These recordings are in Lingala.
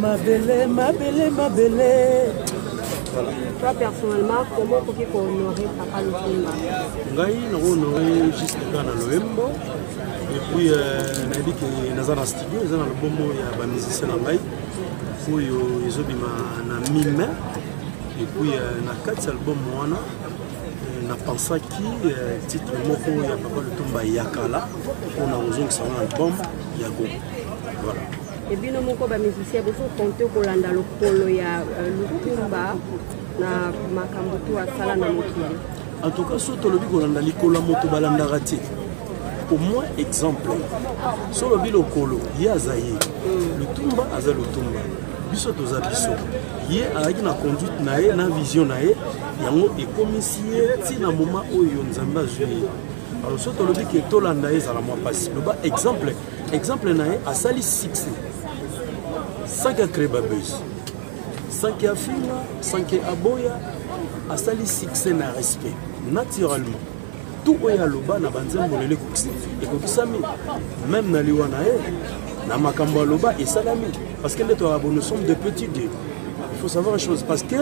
Ma belle, ma belle, ma belle. Voilà. Toi personnellement, comment faut-il honorer Papa Lutumba? Ngai na honorer juste dans l'Oembo. Et puis na dit que nazana studio, nazana le bombo ya ba musicien na ngai. Oyo ezobima na mime. Et puis na kati album wana na pensaki titre moko ya Papa Lutumba Yakala on a besoin que ça un album Yago. Voilà. Et bien mon ko ba musicien beso compter ko landa lo polo ya Lutumba na makambo to asala na mokili. En tout cas surtout le biko landa likola moto balanda rati. Au moins exemple sur le bilo kolo ya zaye Lutumba aza Lutumba. Biso toza biso ye ayaki na conduite na ye na vision na ye yango ekomisie ti na moment oyo nzambe azwi alors so tolobi ke tolanda ye ezala mwa pasi loba exemple na ye asali succès sans que créer babeuse sans que afinga sans que aboya asali succès na respect naturellement tout oyo aloba na banzembo lelo ekokisami même na liwa na ye na makambo aloba et salami parce que nous sommes de petits dieux. Il faut savoir une chose parce que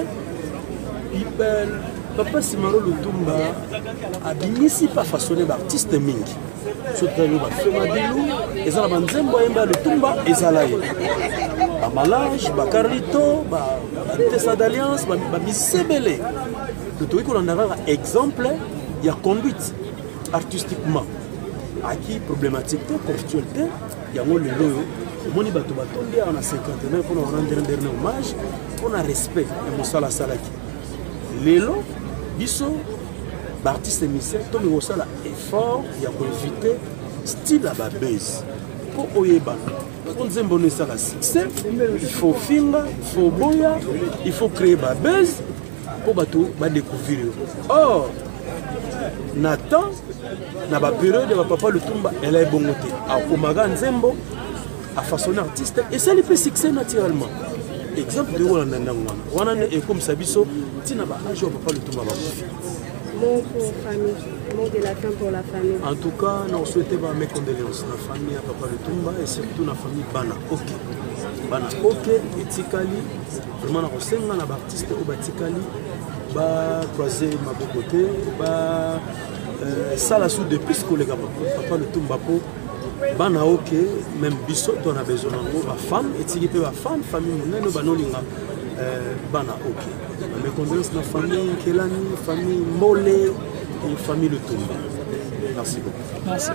Papa Simaro Lutumba a binisi pas façonné d'artiste mingi. Surtout ba Femadilu, et la banzembo emba Lutumba et Zalaye. Ba Malage, ba Carlito, ba Tessa d'Alliance, ba Bisebele. Le truc qu'on a un exemple, il y a conduite artistiquement. À qui problématique constituelle, il y a mon loyo. Moni bato batondi on a 59 pour nous rendre un dernier hommage, on a respect et mosala salaki. Lelo biso artiste émissaire to mi osala effort ya ko éviter style à ba base. Pour oyeba, on nzembo ne sala succès, il faut finga, il faut boya, il faut créer ba base pour bato ba découvrir. Or Nathan na ba période de Papa Lutumba elle est bongoté. A komaga nzembo à façonner artiste et ça lui fait succès naturellement. Exemple de Rwanda Nangwana et comme Sabiso, Tina ba âge Papa Lutumba ba. Mot pour famille, mot de la fin pour la famille. En tout cas, nous souhaitons mes condoléances la famille à Papa Lutumba et surtout la famille Bana OK. Bana OK et Tikali, vraiment na kosenga na ba artiste ko ba Tikali ba croiser ma côté ba ça la sous depuis ce collègue Papa Lutumba po Bana OK, même biso on a besoin de ma femme et si peut ma femme famille monene banolinga Bana OK. Mes condoléances na famille Kelani, famille Molé et famille Lutumba. Merci beaucoup. Merci.